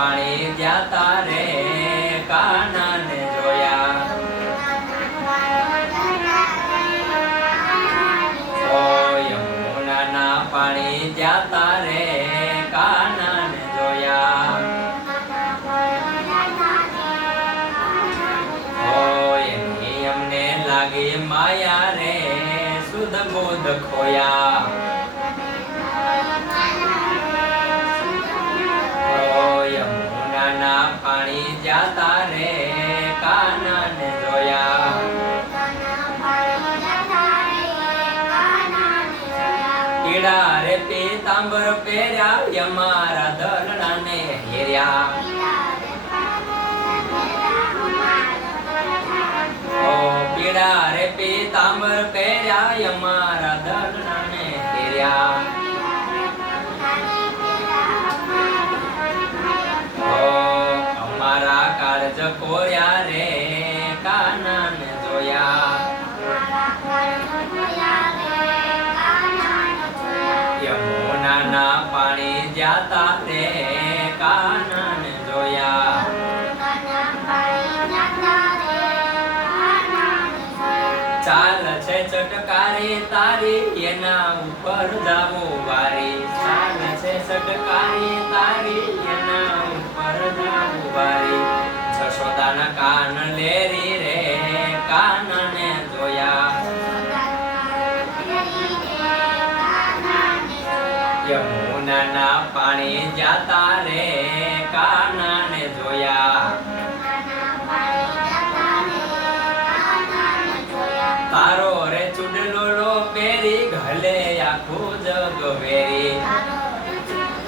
પાણી જાતા રે કાનાને જોયા ઓ યમુનાના પાણી જાતા રે કાનાને જોયા ઓ એની અમને લાગી માયા રે સુધ બુધ ખોયા પાણી જાતા રે કાનાને જોયા પીળા રે પીતાંબર પહેર્યા યમારા દલડાને હેર્યા ઓ પીળા રે પીતાંબર પહેર્યા યમારા દલડાને હેર્યા કાળજ કોર્યા રે કાનાને જોયા યમુનાના પાણી જાતા રે કાનાને જોયા ચાલ છે ચટકારી તારી એના ઉપર જાવું વારી ચાલ છે ચટકારી તારી એના ઉપર જાવું વારી જશોદાના કાન લેરી રે કાનને જોયા યમુનાના પાણી જાતા રે કાનને જોયા તારો રે ચુડલો પેરી ઘલે આખું જગ વેરી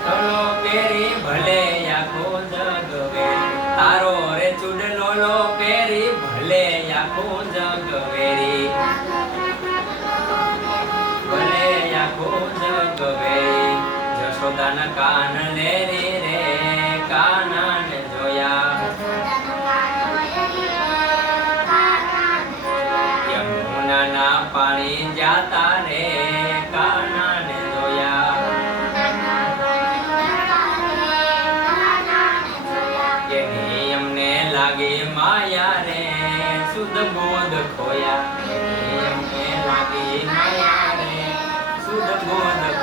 ચલો પેરી ભલે આખું જગ વેરી તારો રે ચુડલો પેરી ભલે આખું જગ વેરી ભલે આખું જગ વેરી જશોદાના કાન લેરી રે કાનાને જોયા યમુનાના પાણી જાતા રે કાનાને જોયા એની અમને લાગી માયા રે સુધ બોધ ખોયા એની અમને લાગી માયા રે સુધ બોધ